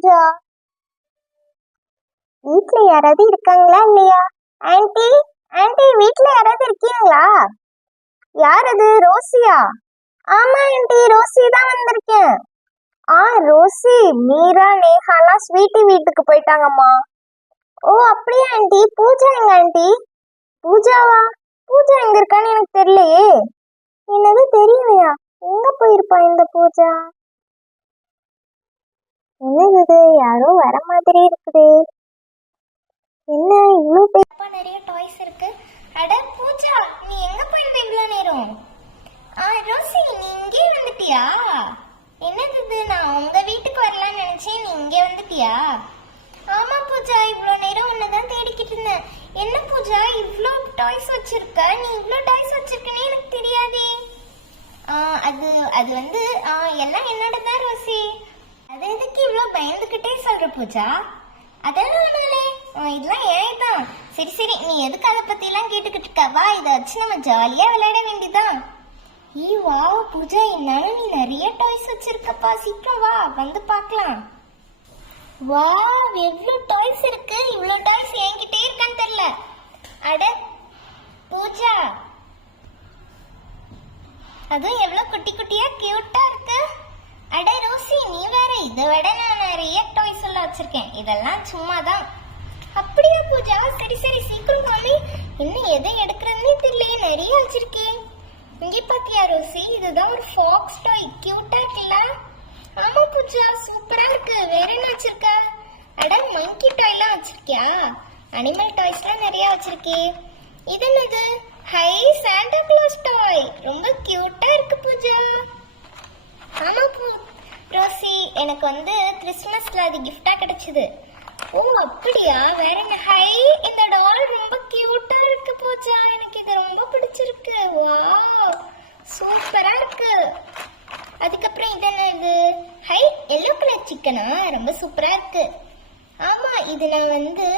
பூஜா வீட்ல யாராவது இருக்காங்களா இல்லையா? ஆன்ட்டி ஆன்டி வீட்ல யாராவது இருக்கீங்களா? யார் அது? ரோசியா? ஆமா ஆன்டி ரோசி தான் வந்திருக்கேன். ஆ ரோசி மீரா நேஹாலாம் ஸ்வீட்டி வீட்டுக்கு போயிட்டாங்கம்மா. ஓ அப்படியா ஆன்டி பூஜா எங்க ஆன்டி பூஜாவா? பூஜா எங்க இருக்கான்னு எனக்கு தெரியலையே. என்னது தெரியலையா? எங்க போயிருப்பா இந்த பூஜா? என்னது இது யாரோ வர மாதிரி இருக்குது. என்ன இவ்வளோ நிறைய டாய்ஸ் இருக்கு. அட பூஜா நீ எங்க போயிருந்த இவ்வளோ நேரம்? ஆ ரோசி நீ இங்கே வந்துட்டியா? என்னது இது? நான் உங்க வீட்டுக்கு வரலாம்னு நினைச்சேன் நீ இங்கே வந்துட்டியா? ஆமா பூஜா இவ்வளோ நேரம் உன்னை தான் தேடிக்கிட்டு இருந்தேன். என்ன பூஜா இவ்வளோ டாய்ஸ் வச்சிருக்க? நீ இவ்வளோ டாய்ஸ் வச்சிருக்கனே எனக்கு தெரியாதே. ஆ, அது அது வந்து ஆ, எல்லாம் என்னோட தான் ரோசி. அது எதுக்கு இவ்வளோ பயந்துக்கிட்டே சொல்ற பூஜா? அதெல்லாம் இதெல்லாம் ஏன் தான் சரி சரி நீ எதுக்கு அதை பத்திலாம் கேட்டுக்கிட்டு இருக்க? வா இதை வச்சு நம்ம ஜாலியா விளையாட வேண்டியதான் ஈ வா பூஜா என்னால நீ நிறைய டாய்ஸ் வச்சிருக்கப்பா. சீக்கிரம் வா வந்து பார்க்கலாம். வா எவ்வளவு டாய்ஸ் இருக்கு? இவ்வளவு டாய்ஸ் என்கிட்டே இருக்கான்னு தெரியல. அட பூஜா. அதுவும் எவ்வளவு குட்டி குட்டியா கியூட்டா இருக்கு. அட நீ வேற இதை விட நான் நிறைய டாய்ஸ் எல்லாம் வச்சிருக்கேன். இதெல்லாம் சும்மா தான் அப்படியா பூஜா? சரி சரி சீக்கிரம் காமி இன்னும் எதை எடுக்கிறதுனே தெரியலையே. நிறைய வச்சிருக்கேன் இங்கே பாத்தியா ரோசி? இதுதான் ஒரு ஃபாக்ஸ் டாய் கியூட்டா இருக்குல்ல? ஆமா பூஜா சூப்பரா இருக்கு. வேற என்ன வச்சிருக்க? அட மங்கி டாய்லாம் வச்சிருக்கியா? அனிமல் டாய்ஸ்லாம் நிறைய வச்சிருக்கே. இது என்னது? ஹை சாண்டா கிளாஸ் டாய் ரொம்ப கியூட்டா இருக்கு பூஜா. ஆமா பூ ரோசி எனக்கு வந்து கிறிஸ்மஸ்ல அது கிஃப்டா கிடைச்சது. ஓ அப்படியா? வேற என்ன? ஹை இந்த டாலர் ரொம்ப கியூட்டா இருக்கு போச்சா எனக்கு இது ரொம்ப பிடிச்சிருக்கு. வாவ் சூப்பரா இருக்கு. அதுக்கப்புறம் இது என்ன இது ஹை எல்லோ கலர் சிக்கனா ரொம்ப சூப்பரா இருக்கு. ஆமா இது நான் வந்து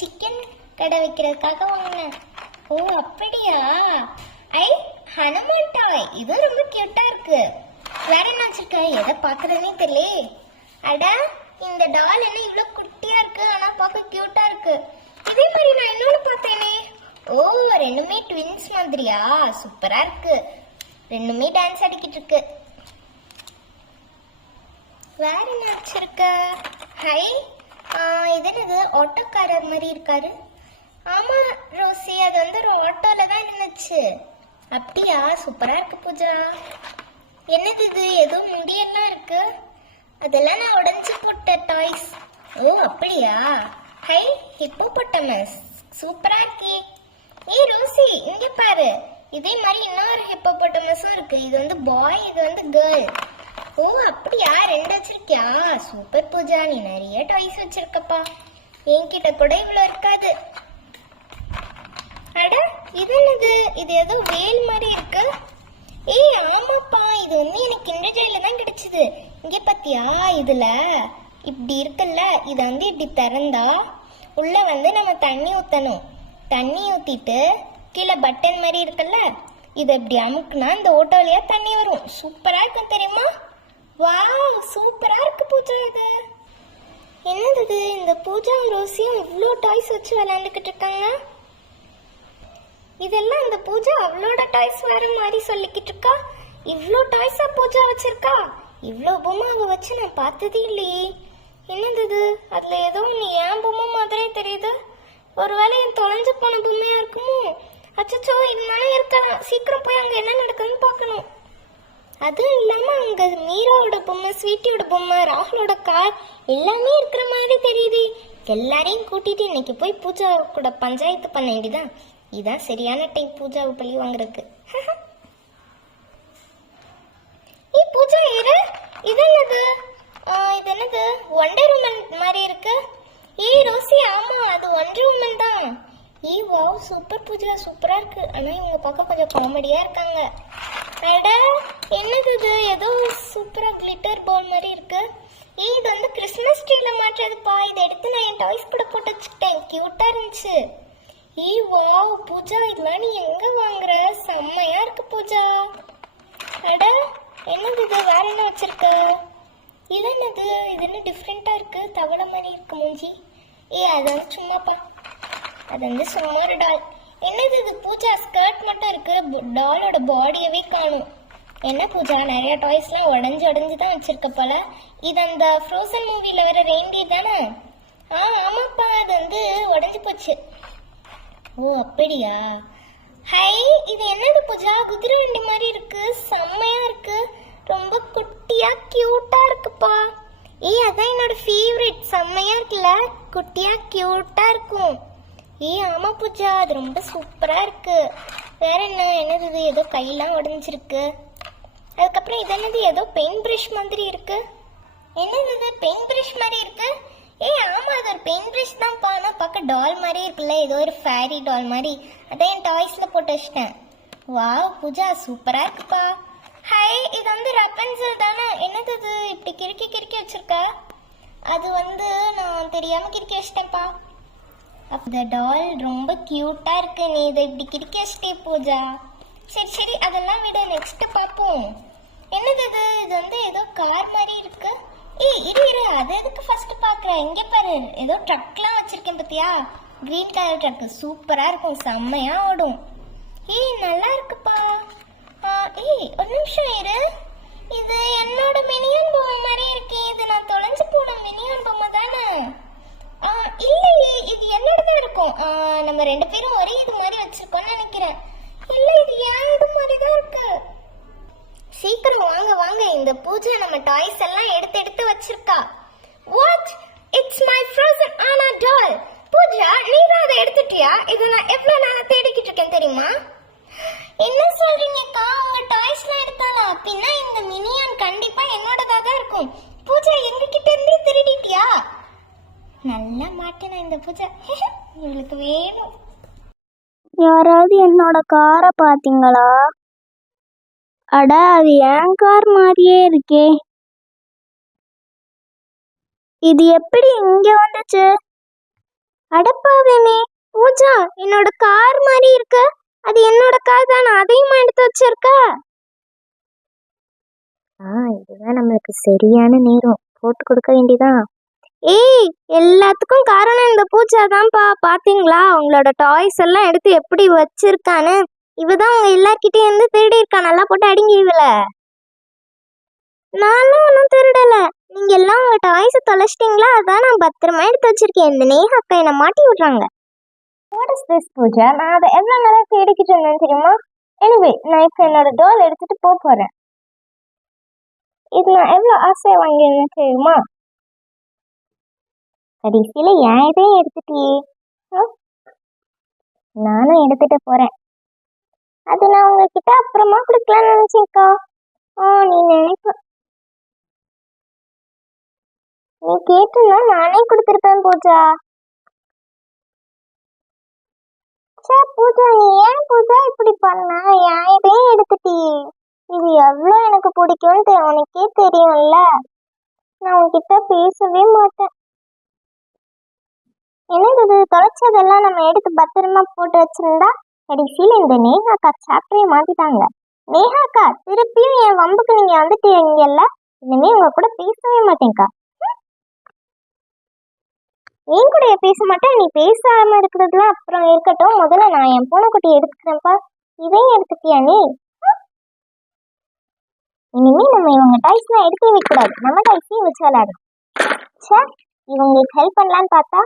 சிக்கன் கடை வைக்கிறதுக்காக வாங்கினேன். ஓ அப்படியா? ஐ ஹனுமான் டாய். இது ரொம்ப கியூட்டா இருக்கு. வேற என்ன வச்சிருக்க எதை பாக்குறதுனே தெரியல அட இந்த டால் என்ன இவ்வளவு குட்டியா இருக்கு? ஆனா பார்க்க கியூட்டா இருக்கு. இதே மாதிரி நான் இன்னொன்னு பார்த்தேனே. ஓ ரெண்டுமே ட்வின்ஸ் மாதிரியா? சூப்பரா இருக்கு. ரெண்டுமே டான்ஸ் ஆடிக்கிட்டு இருக்கு. வேற என்ன வச்சிருக்க ஹை இது என்னது? ஆட்டோக்காரர் மாதிரி இருக்காரு. ஆமா ரோசி. அது வந்து ஒரு ஆட்டோல தான் இருந்துச்சு. அப்படியா? சூப்பரா இருக்கு பூஜா. என்னது இது? ஏதோ முடியெல்லாம் இருக்கு. அதெல்லாம் நான் உடைஞ்சு போட்ட டாய்ஸ் ஓ அப்படியா? ஹை ஹிப்போபொட்டமஸ் சூப்பரா இருக்கே ஏ ரோசி இங்க பாரு. இதே மாதிரி இன்னொரு ஹிப்போபொட்டமஸும் இருக்கு. இது வந்து பாய் இது வந்து கேர்ள் ஓ அப்படியா? ரெண்டு வச்சிருக்கியா? சூப்பர் பூஜா நீ நிறைய டாய்ஸ் வச்சிருக்கப்பா. என்கிட்ட கூட இவ்வளவு இருக்காது. அட இது என்னது? இது ஏதோ வேல் மாதிரி இருக்கு. ஏய் ஆமாப்பா இது வந்து எனக்கு கிண்டர் ஜாயில தான் கிடைச்சது. இங்க பாத்தியா இதுல? இப்படி இருக்குல்ல இத வந்து இப்படி திறந்தா உள்ள வந்து நம்ம தண்ணி ஊத்தணும். தண்ணி ஊத்திட்டு கீழே பட்டன் மாதிரி இருக்குல்ல இதை இப்படி அமுக்குனா இந்த ஓட்டோ வழியா தண்ணி வரும். சூப்பரா இருக்கும் தெரியுமா? வாவ் சூப்பரா இருக்கு பூஜா இது. என்னது இந்த பூஜா ரோசியும் இவ்வளோ டாய்ஸ் வச்சு விளையாண்டுக்கிட்டு இருக்காங்க. இதெல்லாம் இந்த பூஜா அவளோட டாய்ஸ் வேற மாதிரி சொல்லிக்கிட்டு இருக்கா? இவ்ளோ டாய்ஸா பூஜா வச்சிருக்கா? இவ்ளோ பொம்மை அவ வச்சு நான் பார்த்ததே இல்லையே. என்னது அதுல ஏதோ ஒன்று என் பொம்மை மாதிரியே தெரியுது. ஒருவேளை என் தொலைஞ்சு போன பொம்மையா இருக்குமோ? அச்சச்சோ இருந்தாலும் இருக்கலாம் சீக்கிரம் போய் அங்க என்ன நடக்குதுன்னு பார்க்கணும். அதுவும் இல்லாம அங்க மீராவோட பொம்மை ஸ்வீட்டியோட பொம்மை ராகுலோட கார் எல்லாமே இருக்கிற மாதிரி தெரியுது. எல்லாரையும் கூட்டிட்டு இன்னைக்கு போய் பூஜா கூட பஞ்சாயத்து பண்ண வேண்டியதான் இதான் சரியான டைம் பூஜாவை பழி வாங்குறதுக்கு. ஏய் பூஜா இரு இது என்னது இது என்னது? ஒண்டர் உமன் மாதிரி இருக்கு. ஏ ரோசி ஆமா அது ஒண்டர் உமன் தான். ஏய் வாவ் சூப்பர் பூஜா சூப்பரா இருக்கு. ஆனா இவங்க பார்க்க கொஞ்சம் காமெடியா இருக்காங்க. அட என்னது இது? ஏதோ சூப்பரா கிளிட்டர் பால் மாதிரி இருக்கு. ஏ இது வந்து கிறிஸ்மஸ் ட்ரீல மாட்டுறதுப்பா. இதை எடுத்து நான் என் டாய்ஸ் கூட போட்டு வச்சுக்கிட்டேன். கியூட்டா இருந்துச்சு. ஈ வாவ் பூஜா இதெல்லாம் நீ எங்க வாங்குற? செம்மையா இருக்கு பூஜா. அட என்னது இது? வேற என்ன வச்சிருக்க? இது என்னது இது என்ன டிஃப்ரெண்ட்டாக இருக்கு? தவளை மாதிரி இருக்கு மூஞ்சி. ஏ அது வந்து சும்மாப்பா. அது வந்து சும்மா ஒரு டால் என்னது இது? பூஜா ஸ்கர்ட் மட்டும் இருக்கு. டாலோட பாடியவே காணும். என்ன பூஜா? நிறைய டாய்ஸ்லாம் உடஞ்சி உடஞ்சி தான் வச்சிருக்க போல. இது அந்த ஃப்ரோசன் மூவியில் வர ரெயின்டியர் தானே? ஆ ஆமாப்பா. அது வந்து உடஞ்சி போச்சு. ஓ அப்படியா? ஹை இது என்னது பூஜா? குதிரை வண்டி மாதிரி இருக்கு. செம்மையா இருக்கு. ரொம்ப குட்டியா கியூட்டா இருக்குப்பா. ஏய் அதான் என்னோட ஃபேவரட் செம்மையா இருக்குல்ல? குட்டியா கியூட்டா இருக்கும். ஏய் ஆமா பூஜா அது ரொம்ப சூப்பரா இருக்கு. வேற என்ன என்னது இது? ஏதோ கையெல்லாம் உடஞ்சிருக்கு. அதுக்கப்புறம் இது என்னது? ஏதோ பெயிண்ட் ப்ரஷ் மாதிரி இருக்கு. என்னது இது? பெயிண்ட் ப்ரஷ் மாதிரி இருக்கு. ஏய் ஆமா அது ஒரு பெயிண்ட் ப்ரஷ் தான் பானா பார்க்க டால் மாதிரி இருக்குல்ல ஏதோ ஒரு ஃபேரி டால் மாதிரி. அதான் என் டாய்ஸ்ல போட்டு வச்சிட்டேன். வாவ் பூஜா சூப்பரா இருக்குப்பா. ஹை இது வந்து ரப்பன்சல் தானே? என்னது இது? இப்படி கிறுக்கி கிறுக்கி வச்சிருக்க? அது வந்து நான் தெரியாம கிறுக்கி வச்சிட்டேன்ப்பா. அந்த டால் ரொம்ப கியூட்டா இருக்கு. நீ இதை இப்படி கிறுக்கி வச்சிட்டே பூஜா. சரி சரி அதெல்லாம் விட. நெக்ஸ்ட் பார்ப்போம். என்னது இது? இது வந்து ஏதோ கார் மாதிரி இருக்கு. ஏய் இரு இரு. அது எதுக்கு ஃபர்ஸ்ட் பாரு. ஏதோ ட்ரக்லாம் வச்சிருக்கேன் பத்தியா? கிரீன் கலர் ட்ரக் சூப்பராக இருக்கும். செம்மையா ஓடும். ஏய் நல்லா இருக்குப்பா. ஏய் ஒரு நிமிஷம் இரு. இது என்னோட மினியன் பொம்மை மாதிரி இருக்கே. இது நான் தொலைஞ்சு போன மினியன் பொம்மை தானே? ஆ, இல்லையே இது என்னோட தான் இருக்கும் நம்ம ரெண்டு பேரும் ஒரே இது மாதிரி வச்சிருக்கோம்னு நினைக்கிறேன் இல்ல இது ஏன் இது மாதிரி தான் இருக்கு சீக்கிரம் வாங்க வாங்க இந்த பூஜை நம்ம டாய்ஸ் எல்லாம் எடுத்து எடுத்து வச்சிருக்கா வாட் இட்ஸ் மை ஃப்ரோசன் ஆனா டால் பூஜா நீ தான் அதை எடுத்துட்டியா இதை நான் எவ்வளவு நாளா தேடிக்கிட்டு இருக்கேன் தெரியுமா என்ன சொல்றீங்கக்கா உங்க டாய்ஸ்லாம் எடுத்தாளா? அப்படின்னா இந்த மினியான் கண்டிப்பா என்னோடதா தான் இருக்கும். பூஜா எங்க கிட்ட இருந்தே திருடிட்டியா? நல்லா மாட்டேனா இந்த பூஜா? உங்களுக்கு வேணும். யாராவது என்னோட காரை பாத்தீங்களா? அட அது என் கார் மாதிரியே இருக்கே. இது எப்படி இங்க வந்துச்சு? அடப்பாவேமே பூஜா என்னோட கார் மாதிரி இருக்கு. அது என்னோட கார் தானே. அதையுமா எடுத்து வச்சிருக்க? ஆ இதுதான் நம்மளுக்கு சரியான நேரம். போட்டு கொடுக்க வேண்டியதான் ஏய் எல்லாத்துக்கும் காரணம் இந்த பூஜா தான்ப்பா. பாத்தீங்களா? உங்களோட டாய்ஸ் எல்லாம் எடுத்து எப்படி வச்சிருக்கான்னு இவதான் உங்க எல்லார்கிட்டயும் இருந்து திருடி இருக்கா நல்லா போட்டு அடிங்க இவள. நானும் ஒன்றும் திருடல. நீங்க எல்லாம் உங்க டாய்ஸ் தொலைச்சிட்டீங்களா? அதான் நான் பத்திரமா எடுத்து வச்சிருக்கேன். இந்த நேஹா அக்கா என்னை மாட்டி விடுறாங்க. What is this Pooja? நான் அதை எவ்வளோ நேரம் தேடிக்கிட்டு இருந்தேன் தெரியுமா? எனிவே நான் இப்போ என்னோட டால் எடுத்துட்டு போக போகிறேன் இது நான் எவ்வளோ ஆசையா வாங்கியிருந்தேன் தெரியுமா? கடைசியில் ஏன் இதையும் எடுத்துட்டியே? ஆ? நானும் எடுத்துட்டு போகிறேன் அது நான் உங்ககிட்ட அப்புறமா கொடுக்கலாம்னு நினைச்சேன்க்கா. ஆ நீ நினைப்ப. நீ கேட்டிருந்தா நானே கொடுத்துருப்பேன் பூஜா. சே பூஜா நீ ஏன் பூஜா இப்படி பண்ண? என் இதையும் எடுத்துட்டியே இது எவ்வளோ எனக்கு பிடிக்கும்னு உனக்கே தெரியும்ல. நான் உன்கிட்ட பேசவே மாட்டேன். என்னது இது? தொலைச்சதெல்லாம் நம்ம எடுத்து பத்திரமா போட்டு வச்சிருந்தா? கடைசியில் இந்த நேஹாக்கா சாப்டரே மாத்திட்டாங்க நேஹாக்கா திருப்பியும் என் வம்புக்கு நீங்க வந்துட்டீங்கல்ல? இனிமே உங்க கூட பேசவே மாட்டேங்க்கா. என் கூட பேச மாட்டேன் நீ பேசாம இருக்கிறதுலாம் அப்புறம் இருக்கட்டும். முதல்ல நான் என் பூனைக்குட்டி எடுத்துக்கிறேன்ப்பா. இதையும் எடுத்துக்கியா நீ? இனிமே நம்ம இவங்க டாய்ஸ்லாம் எடுக்கவே கூடாது. நம்ம டாய்ஸையும் வச்சு விளையாடணும் ச்சே இவங்களுக்கு ஹெல்ப் பண்ணலான்னு பார்த்தா?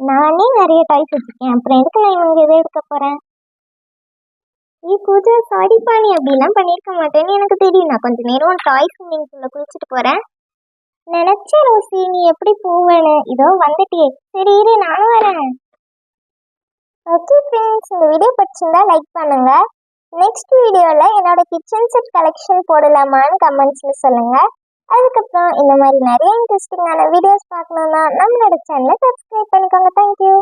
நானே நிறைய டாய்ஸ் வச்சுருக்கேன். அப்புறம் எதுக்கு நான் இவங்க எதை எடுக்க போறேன்? நீ பூஜா சாரிப்பா நீ அப்படிலாம் பண்ணியிருக்க மாட்டேன்னு எனக்கு தெரியும். நான் கொஞ்சம் நேரம் டாய்ஸ் மீன்குள்ள குளிச்சுட்டு போறேன். நினைச்சேன் ரோசி நீ எப்படி போவேன்னு இதோ வந்துட்டியே. சரி இரு நானும் வரேன். ஓகே ஃப்ரெண்ட்ஸ் இந்த வீடியோ பிடிச்சிருந்தா லைக் பண்ணுங்க. நெக்ஸ்ட் வீடியோவில் என்னோட கிச்சன் செட் கலெக்ஷன் போடலாமான்னு கமெண்ட்ஸில் சொல்லுங்கள் அதுக்கப்புறம் இந்த மாதிரி நிறைய இன்ட்ரெஸ்டிங்கான வீடியோஸ் பார்க்கணுன்னா நம்மளோட சேனலை சப்ஸ்கிரைப் பண்ணிக்கோங்க. தேங்க்யூ